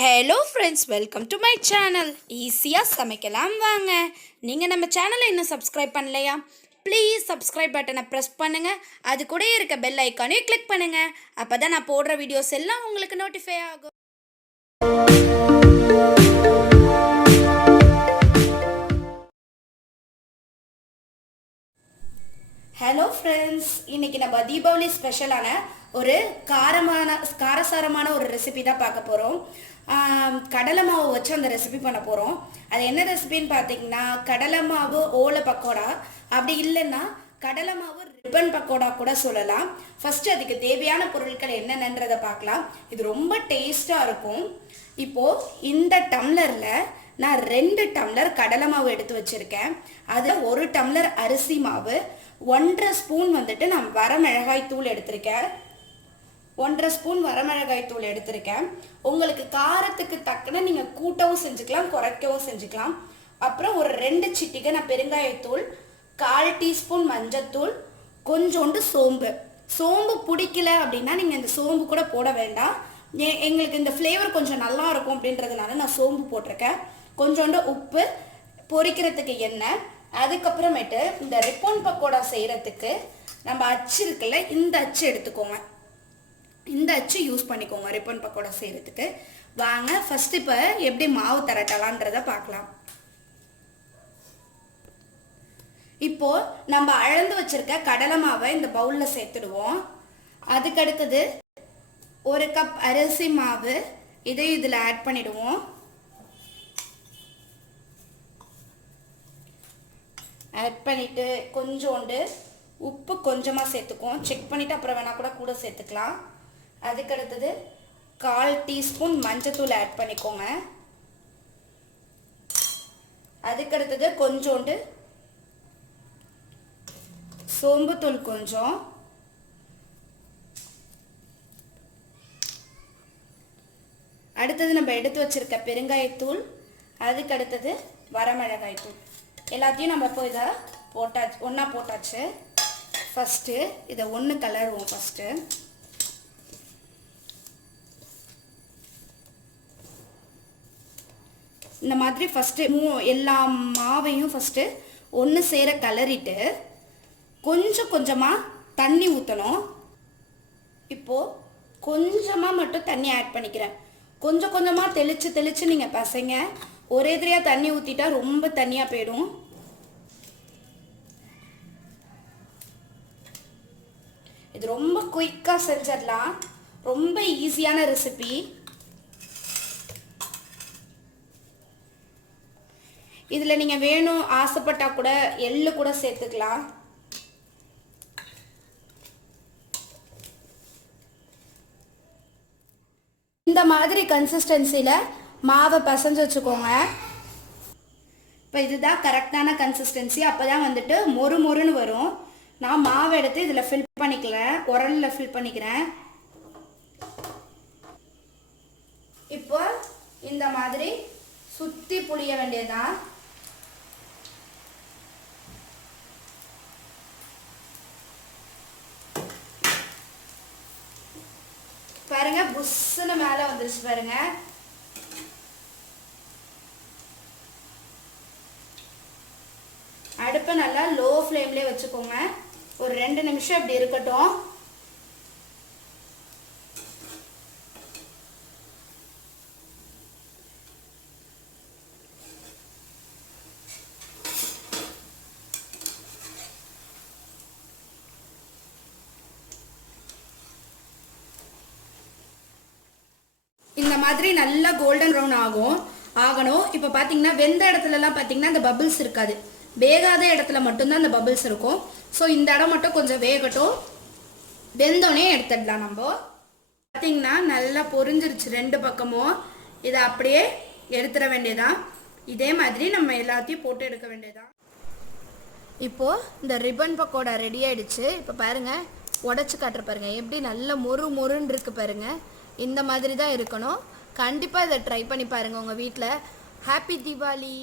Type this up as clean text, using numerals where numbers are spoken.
Hello friends, welcome to my channel. ஈஸியாக சமைக்கலாம் வாங்க. நீங்கள் நம்ம சேனலை இன்னும் சப்ஸ்கிரைப் பண்ணலையா? ப்ளீஸ் சப்ஸ்கிரைப் பட்டனை ப்ரெஸ் பண்ணுங்கள். அது கூட இருக்க பெல் ஐக்கானையும் கிளிக் பண்ணுங்கள். அப்போ தான் நான் போடுற வீடியோஸ் எல்லாம் உங்களுக்கு நோட்டிஃபை ஆகும். ஹலோ ஃப்ரெண்ட்ஸ், இன்றைக்கி நம்ம தீபாவளி ஸ்பெஷலான ஒரு காரசாரமான ஒரு ரெசிபி தான் பார்க்க போகிறோம். கடலை மாவு வச்சு அந்த ரெசிபி பண்ண போகிறோம். அது என்ன ரெசிபின்னு பார்த்தீங்கன்னா, கடலை மாவு ஓலை பக்கோடா, அப்படி இல்லைன்னா கடலை மாவு ரிப்பன் பக்கோடா கூட சொல்லலாம். ஃபஸ்ட்டு அதுக்கு தேவையான பொருட்கள் என்னென்னன்றதை பார்க்கலாம். இது ரொம்ப டேஸ்ட்டாக இருக்கும். இப்போது இந்த டம்ளரில் நான் 2 டம்ளர் கடலை மாவு எடுத்து வச்சுருக்கேன். அதில் 1 டம்ளர் அரிசி மாவு, 1.5 ஸ்பூன் வந்துட்டு நான் வரமிளகாய் தூள் எடுத்திருக்கேன். 1.5 ஸ்பூன் வரமிளகாய் தூள் எடுத்திருக்கேன். உங்களுக்கு காரத்துக்கு தக்கன நீங்கள் கூட்டவும் செஞ்சுக்கலாம், குறைக்கவும் செஞ்சுக்கலாம். அப்புறம் ஒரு 2 சிட்டிகை நான் பெருங்காயத்தூள், 1/4 டீஸ்பூன் மஞ்சத்தூள், கொஞ்சோண்டு சோம்பு பிடிக்கல அப்படின்னா நீங்கள் இந்த சோம்பு கூட போட வேண்டாம். எங்களுக்கு இந்த ஃப்ளேவர் கொஞ்சம் நல்லா இருக்கும் அப்படின்றதுனால நான் சோம்பு போட்டிருக்கேன். கொஞ்சோண்டு உப்பு, பொரிக்கிறதுக்கு எண்ணெய். அதுக்கப்புறமேட்டு இந்த ரிப்பன் பக்கோடா செய்கிறதுக்கு நம்ம அச்சு இருக்குல்ல, இந்த அச்சு எடுத்துக்கோங்க. இந்த அச்சு யூஸ் பண்ணிக்கோங்க ரிப்பன் பக்கோடா செய்கிறதுக்கு. வாங்க ஃபஸ்ட்டு இப்போ எப்படி மாவு தரட்டலான்றதை பார்க்கலாம். இப்போது நம்ம அளந்து வச்சுருக்க கடலை மாவை இந்த பவுலில் சேர்த்துடுவோம். அதுக்கடுத்தது 1 கப் அரிசி மாவு, இதையும் இதில் ஆட் பண்ணிவிடுவோம். ஆட் பண்ணிவிட்டு கொஞ்சோண்டு உப்பு கொஞ்சமாக சேர்த்துக்குவோம். செக் பண்ணிவிட்டு அப்புறம் வேணால் கூட சேர்த்துக்கலாம். அதுக்கடுத்தது 1/4 டீஸ்பூன் மஞ்சத்தூள் ஆட் பண்ணிக்கோங்க. அதுக்கடுத்தது கொஞ்சோண்டு சோம்புத்தூள் கொஞ்சம், அடுத்தது நம்ம எடுத்து வச்சிருக்க பெருங்காயத்தூள், அதுக்கடுத்தது வரமிளகாய் தூள். எல்லாத்தையும் நம்ம இப்போ இதை ஒன்றா போட்டாச்சு. ஃபஸ்ட்டு இதை ஒன்று கலருவோம். ஃபஸ்ட்டு இந்த மாதிரி ஃபஸ்ட்டு எல்லா மாவையும் ஃபஸ்ட்டு ஒன்று சேர கலரிட்டு கொஞ்சம் கொஞ்சமாக தண்ணி ஊற்றணும். இப்போது கொஞ்சமாக மட்டும் தண்ணி ஆட் பண்ணிக்கிறேன். கொஞ்சம் கொஞ்சமாக தெளித்து நீங்கள் பசங்க. ஒரே தடவையாக தண்ணி ஊற்றிட்டா ரொம்ப தண்ணியாக போயிடும். இது ரொம்ப குயிக்காக செஞ்சிடலாம். ரொம்ப ஈஸியான ரெசிபி. இதில் நீங்கள் வேணும் ஆசைப்பட்டால் கூட எள்ளு கூட சேர்த்துக்கலாம். இந்த மாதிரி கன்சிஸ்டன்சியில் மாவை பசைஞ்சு வச்சுக்கோங்க. இப்போ இதுதான் கரெக்டான கன்சிஸ்டன்சி. அப்போ தான் வந்துட்டு மொறுன்னு வரும். நான் மாவை எடுத்து இதில் ஃபில் பண்ணிக்கிறேன், உரலில் ஃபில் பண்ணிக்கிறேன். இப்போ இந்த மாதிரி சுற்றி புளிய வேண்டியதுதான். பாருங்க, புஷ்ஷுன்னு மேலே வந்துருச்சு பாருங்க. அடுப்பை நல்லா லோ ஃப்ளேம்லேயே வச்சுக்கோங்க. ஒரு 2 நிமிஷம் இப்படி இருக்கட்டும். இந்த மாதிரி நல்லா கோல்டன் ப்ரௌன் ஆகணும். இப்போ பார்த்தீங்கன்னா வெந்த இடத்துலலாம் பார்த்தீங்கன்னா அந்த பபிள்ஸ் இருக்காது. வேகாத இடத்துல மட்டும்தான் அந்த பபிள்ஸ் இருக்கும். ஸோ இந்த இடம் மட்டும் கொஞ்சம் வேகட்டும். வெந்தோடனே எடுத்துடலாம். நம்ம பார்த்தீங்கன்னா நல்லா பொரிஞ்சிருச்சு 2 பக்கமும். இதை அப்படியே எடுத்துட வேண்டியதான். இதே மாதிரி நம்ம எல்லாத்தையும் போட்டு எடுக்க வேண்டியதான். இப்போது இந்த ரிப்பன் பக்கோடா ரெடி ஆகிடுச்சு. இப்போ பாருங்கள், உடச்சி காட்டுற பாருங்கள், எப்படி நல்ல மொறுன்னு இருக்குது பாருங்கள். இந்த மாதிரி தான் இருக்கணும். கண்டிப்பாக இதை ட்ரை பண்ணி பாருங்கள் உங்கள் வீட்டில். ஹாப்பி தீபாவளி.